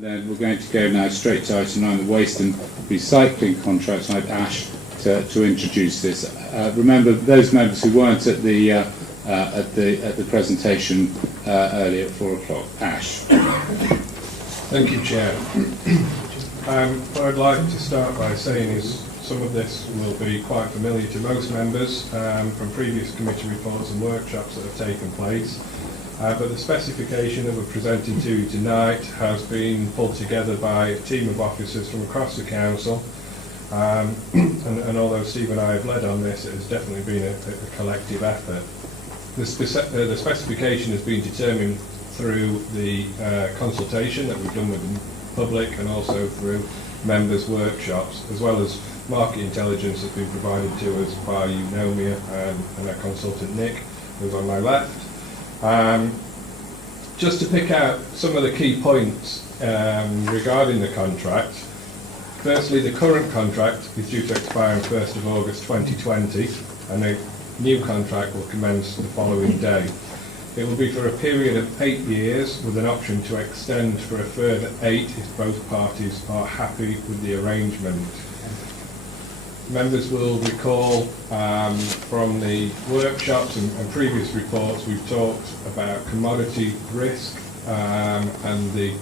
And then we're going to go now straight to item 9, the waste and recycling contracts. And I'd Ash to introduce this. Remember, those members who weren't at the presentation earlier at 4 o'clock. Ash. Thank you, Chair. What I'd like to start by saying is some of this will be quite familiar to most members from previous committee reports and workshops that have taken place. But the specification that we're presenting to you tonight has been pulled together by a team of officers from across the council. And although Steve and I have led on this, it has definitely been a collective effort. The specification has been determined through the consultation that we've done with the public and also through members' workshops, as well as market intelligence that's been provided to us by Eunomia and our consultant Nick, who's on my left. Just to pick out some of the key points regarding the contract. Firstly, the current contract is due to expire on 1st of August 2020 and a new contract will commence the following day. It will be for a period of 8 years with an option to extend for a further 8 if both parties are happy with the arrangement. Members will recall from the workshops and previous reports we've talked about commodity risk and the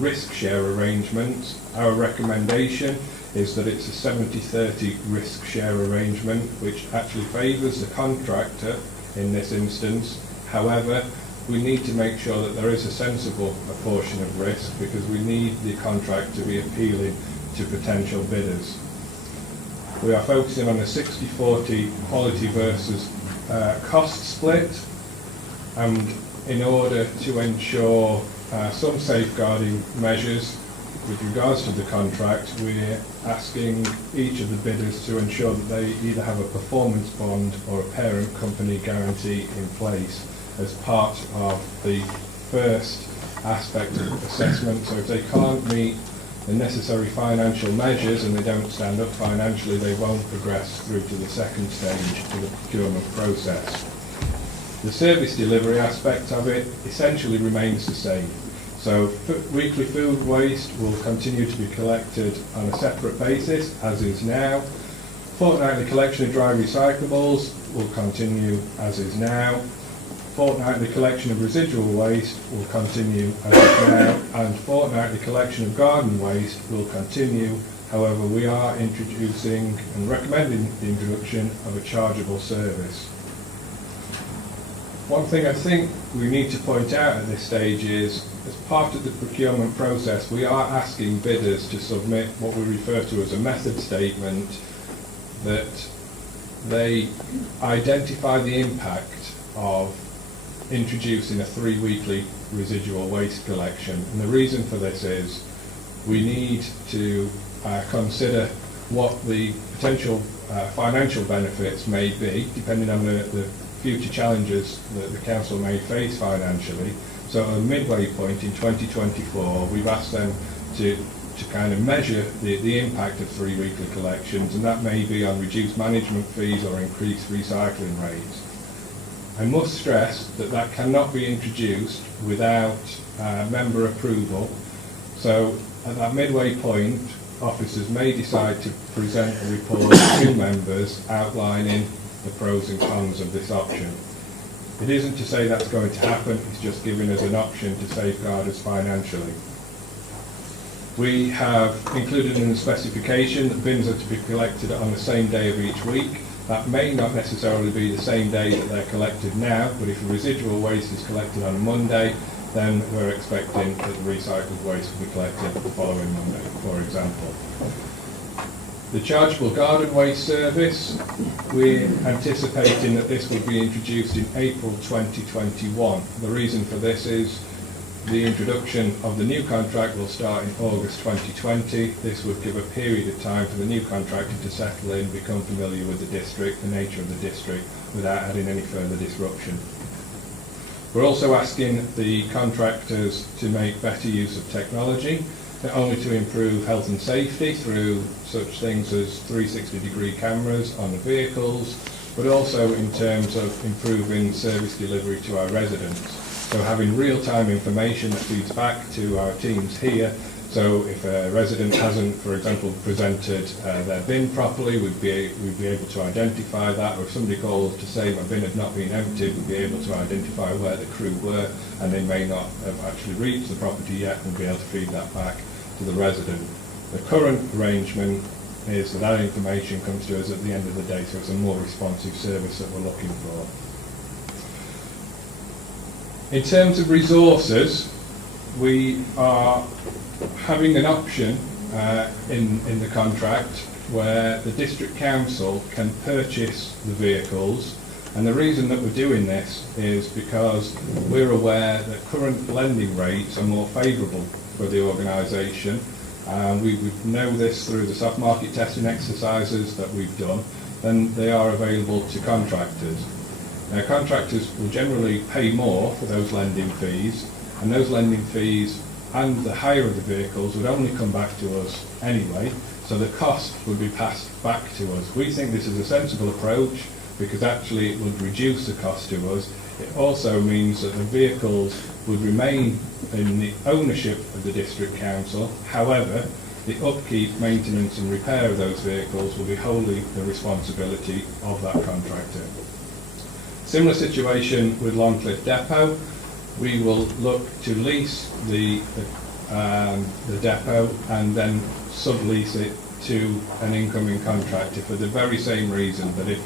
risk share arrangements. Our recommendation is that it's a 70-30 risk share arrangement, which actually favours the contractor in this instance. However, we need to make sure that there is a sensible portion of risk because we need the contract to be appealing to potential bidders. We are focusing on a 60-40 quality versus cost split, and in order to ensure some safeguarding measures with regards to the contract, we're asking each of the bidders to ensure that they either have a performance bond or a parent company guarantee in place as part of the first aspect of assessment. So if they can't meet the necessary financial measures and they don't stand up financially, they won't progress through to the second stage of the procurement process. The service delivery aspect of it essentially remains the same. So weekly food waste will continue to be collected on a separate basis, as is now. Fortnightly collection of dry recyclables will continue as is now. Fortnightly collection of residual waste will continue as is now, and fortnightly collection of garden waste will continue. However, we are introducing and recommending the introduction of a chargeable service. One thing I think we need to point out at this stage is, as part of the procurement process, we are asking bidders to submit what we refer to as a method statement, that they identify the impact of introducing a 3 weekly residual waste collection. And the reason for this is we need to consider what the potential financial benefits may be, depending on the future challenges that the council may face financially. So at a midway point in 2024, we've asked them to kind of measure the impact of 3 weekly collections, and that may be on reduced management fees or increased recycling rates. I must stress that that cannot be introduced without member approval. So at that midway point, officers may decide to present a report to members outlining the pros and cons of this option. It isn't to say that's going to happen, it's just giving us an option to safeguard us financially. We have included in the specification that bins are to be collected on the same day of each week. That may not necessarily be the same day that they're collected now, but if the residual waste is collected on a Monday, then we're expecting that the recycled waste will be collected the following Monday, for example. The chargeable garden waste service, we're anticipating that this will be introduced in April 2021. The reason for this is the introduction of the new contract will start in August 2020. This would give a period of time for the new contractor to settle in, become familiar with the district, the nature of the district, without adding any further disruption. We're also asking the contractors to make better use of technology, not only to improve health and safety through such things as 360-degree cameras on the vehicles, but also in terms of improving service delivery to our residents. So having real-time information that feeds back to our teams here. So if a resident hasn't, for example, presented their bin properly, we'd be able to identify that. Or if somebody calls to say my bin had not been emptied, we'd be able to identify where the crew were, and they may not have actually reached the property yet, and be able to feed that back to the resident. The current arrangement is that that information comes to us at the end of the day, so it's a more responsive service that we're looking for. In terms of resources, we are having an option in the contract where the district council can purchase the vehicles, and the reason that we're doing this is because we're aware that current lending rates are more favourable for the organisation. We know this through the soft market testing exercises that we've done, and they are available to contractors. Now, contractors will generally pay more for those lending fees, and those lending fees and the hire of the vehicles would only come back to us anyway, so the cost would be passed back to us. We think this is a sensible approach because actually it would reduce the cost to us. It also means that the vehicles would remain in the ownership of the district council. However, the upkeep, maintenance and repair of those vehicles will be wholly the responsibility of that contractor. Similar situation with Longcliffe Depot. We will look to lease the depot and then sublease it to an incoming contractor for the very same reason that if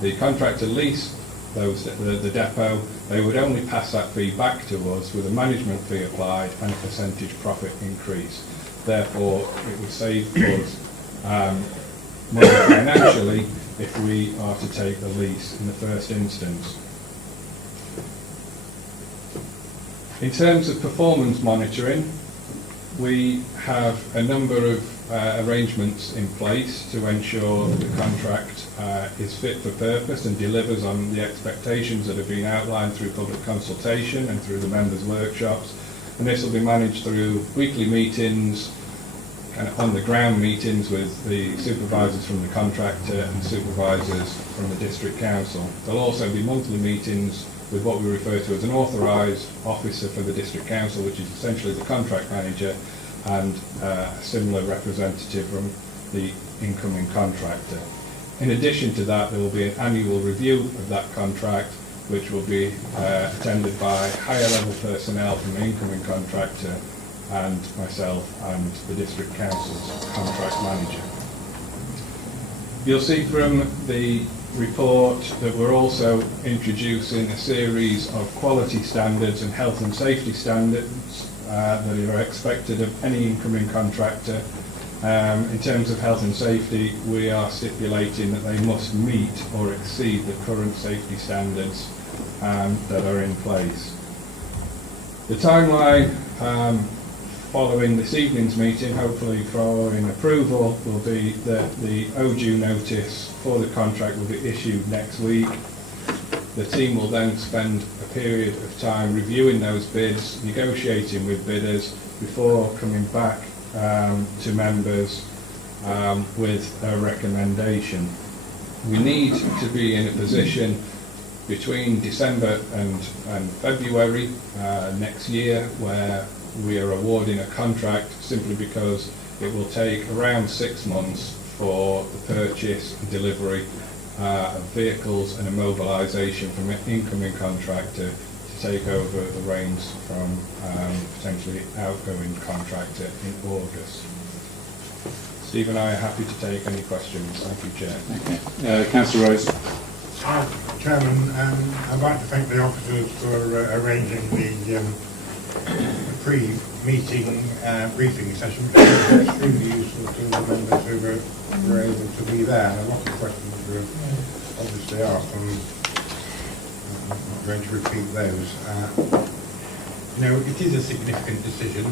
the contractor leased the depot, they would only pass that fee back to us with a management fee applied and a percentage profit increase. Therefore, it would save us money financially if we are to take the lease in the first instance. In terms of performance monitoring, we have a number of arrangements in place to ensure the contract is fit for purpose and delivers on the expectations that have been outlined through public consultation and through the members' workshops. And this will be managed through weekly meetings, kind of on-the-ground meetings with the supervisors from the contractor and supervisors from the district council. There'll also be monthly meetings with what we refer to as an authorised officer for the district council, which is essentially the contract manager, and a similar representative from the incoming contractor. In addition to that, there will be an annual review of that contract, which will be attended by higher level personnel from the incoming contractor and myself and the district council's contract manager. You'll see from the report that we're also introducing a series of quality standards and health and safety standards that are expected of any incoming contractor. In terms of health and safety, we are stipulating that they must meet or exceed the current safety standards that are in place. The timeline following this evening's meeting, hopefully following approval, will be that the overdue notice for the contract will be issued next week. The team will then spend a period of time reviewing those bids, negotiating with bidders before coming back to members with a recommendation. We need to be in a position between December and February next year where we are awarding a contract, simply because it will take around 6 months for the purchase and delivery of vehicles and a mobilisation from an incoming contractor to take over the reins from potentially outgoing contractor in August. Steve and I are happy to take any questions. Thank you, Chair. Okay. Councillor Rose. Chairman, I'd like to thank the officers for arranging the pre-meeting briefing session, which was extremely useful to the members who were able to be there. A lot of questions were obviously asked, and I'm not going to repeat those. It is a significant decision,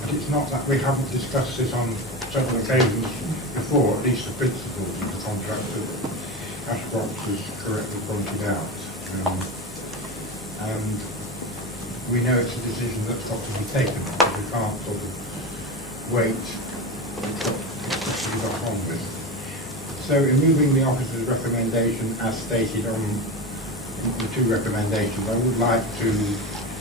but it's not that we haven't discussed this on several occasions before, at least the principles of the contract that Ashcroft has correctly pointed out. And we know it's a decision that's got to be taken. We can't sort of wait to be got on with. So in moving the officer's recommendation as stated on the two recommendations, I would like to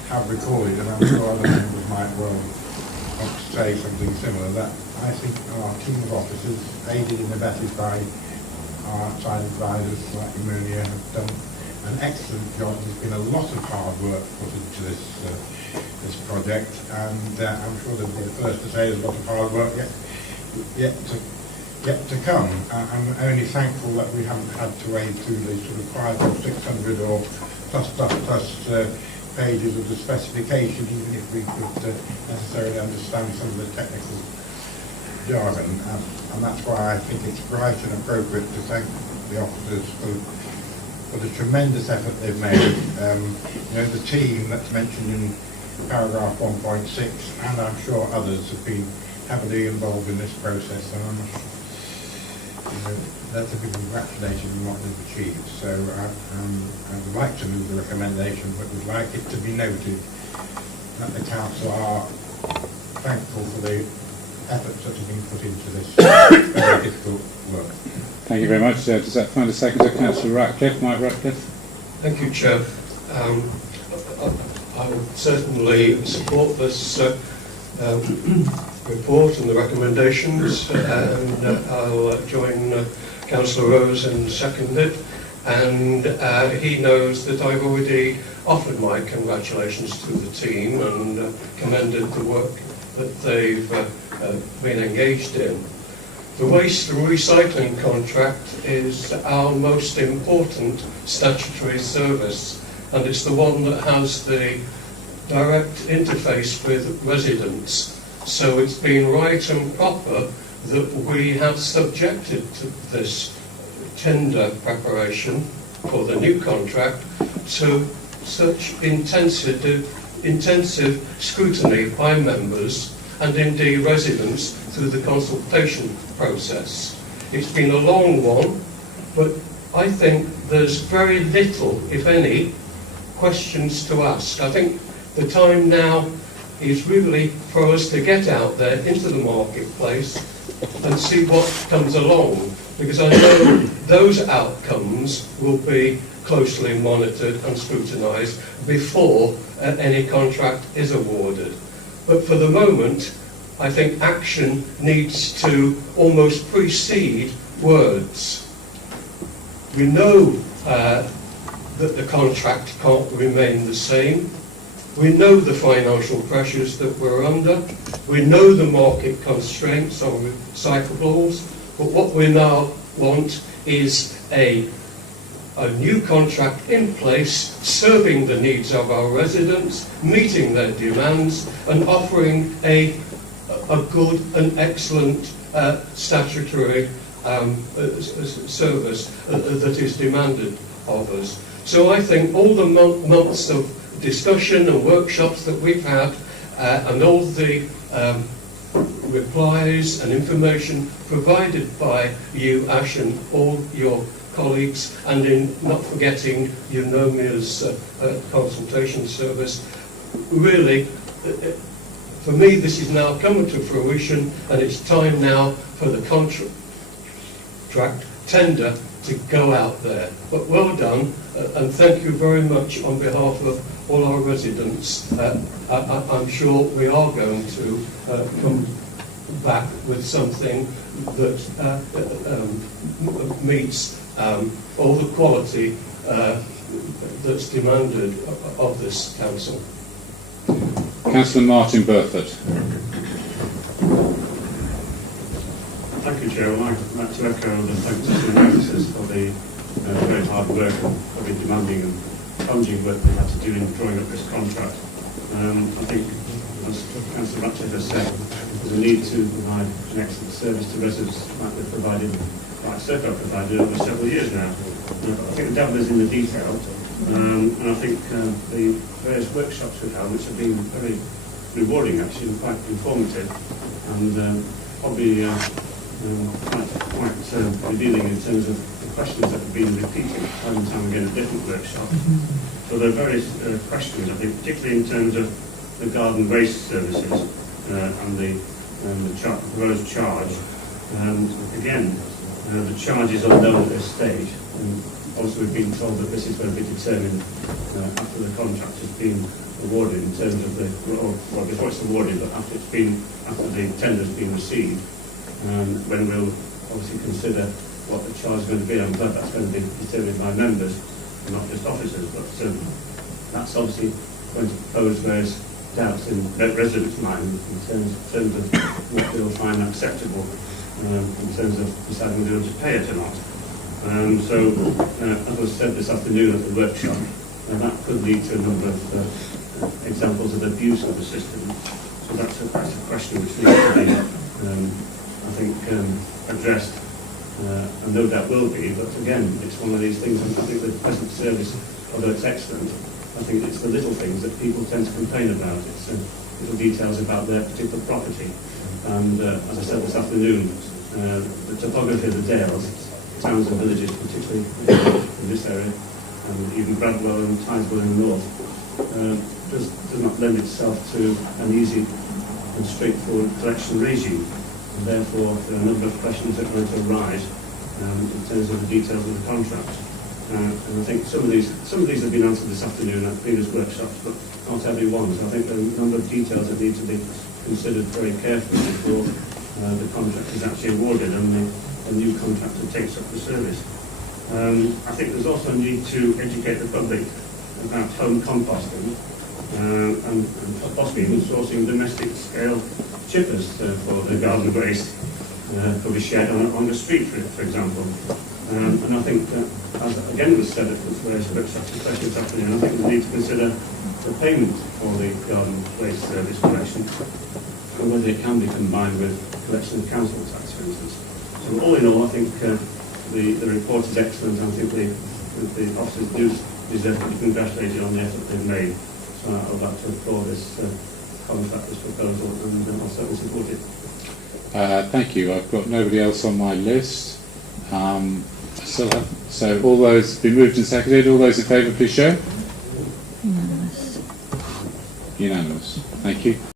have recorded, and I'm sure other members might well want to say something similar, that I think our team of officers, aided and abetted by our side advisors like Amelia, have done an excellent job. There's been a lot of hard work put into this project, and I'm sure they'll be the first to say there's a lot of hard work yet to come. I'm only thankful that we haven't had to wade through the sort of 500 or 600 or plus pages of the specification, even if we could necessarily understand some of the technical jargon, and that's why I think it's right and appropriate to thank the officers for the tremendous effort they've made. The team that's mentioned in paragraph 1.6, and I'm sure others have been heavily involved in this process, and that's a big congratulations on what they've achieved. So I would like to move the recommendation, but would like it to be noted that the council are thankful for the efforts that have been put into this very difficult work. Thank you very much. Does that find a seconder? Councillor Ratcliffe, Mike Ratcliffe. Thank you, Chair. I would certainly support this report and the recommendations, and I'll join Councillor Rose and second it. And he knows that I've already offered my congratulations to the team and commended the work that they've been engaged in. The waste and recycling contract is our most important statutory service, and it's the one that has the direct interface with residents. So it's been right and proper that we have subjected to this tender preparation for the new contract to such intensive scrutiny by members and indeed residents through the consultation process. It's been a long one, but I think there's very little, if any, questions to ask. I think the time now is really for us to get out there into the marketplace and see what comes along, because I know those outcomes will be closely monitored and scrutinised before any contract is awarded. But for the moment, I think action needs to almost precede words. We know that the contract can't remain the same. We know the financial pressures that we're under. We know the market constraints on recyclables. But what we now want is a new contract in place, serving the needs of our residents, meeting their demands, and offering a good and excellent statutory service that is demanded of us. So I think all the months of discussion and workshops that we've had, and all the replies and information provided by you, Ash, and all your colleagues, and in not forgetting Eunomia's consultation service, really, for me, this is now coming to fruition, and it's time now for the contract tender to go out there. But well done, and thank you very much on behalf of all our residents. I'm sure we are going to come back with something that meets all the quality that's demanded of this council. Councillor Martin Burford. Thank you, Chair. I'd like to echo the thanks to the officers for the very hard work and very demanding and challenging work they had to do in drawing up this contract. I think, as Councillor Ratcliffe has said, there's a need to provide an excellent service to residents like they've provided, like Serco provided over several years now. I think the devil is in the detail, and I think the various workshops we've had, which have been very rewarding actually, and quite informative, and probably quite revealing in terms of the questions that have been repeated time and time again at different workshops. So there are various questions, I think, particularly in terms of the garden waste services and the proposed charge. Again, the charge is unknown at this stage. And also we've been told that this is going to be determined after the contract has been awarded in terms of the, or well, before it's awarded, but after the tender's been received, when we'll obviously consider what the charge is going to be. I'm glad that's going to be determined by members, and not just officers, but that's obviously going to pose various doubts in residents' minds in terms of what they'll find acceptable, in terms of deciding whether to pay it or not. As was said this afternoon at the workshop, that could lead to a number of examples of abuse of the system. So that's a question which needs to be, I think, addressed, and no doubt will be. But again, it's one of these things. And I think the present service, although it's excellent, I think it's the little things that people tend to complain about. It's little details about their particular property. And as I said this afternoon, the topography of the Dales, towns and villages, particularly in this area, and even Bradwell and Tideswell in the north, does not lend itself to an easy and straightforward collection regime. And therefore, there are a number of questions that are going to arise in terms of the details of the contract. And I think some of these have been answered this afternoon at previous workshops, but not every one. So I think there are a number of details that need to be considered very carefully before the contract is actually awarded and the new contractor takes up the service. I think there's also a need to educate the public about home composting and possibly even sourcing domestic scale chippers for the garden waste could be shared on the street, for example. And I think, as again was said at the various workshops, especially this afternoon, I think we need to consider the payment for the garden waste service collection and whether it can be combined with collection of council tax, for instance. So all in all, I think the report is excellent, and I think the officers do deserve to be congratulated on the effort they've made. So I would like to applaud this contract, this proposal, and I'll certainly support it. Thank you. I've got nobody else on my list. So all those been moved and seconded. All those in favour, please show. Unanimous. Unanimous. Thank you.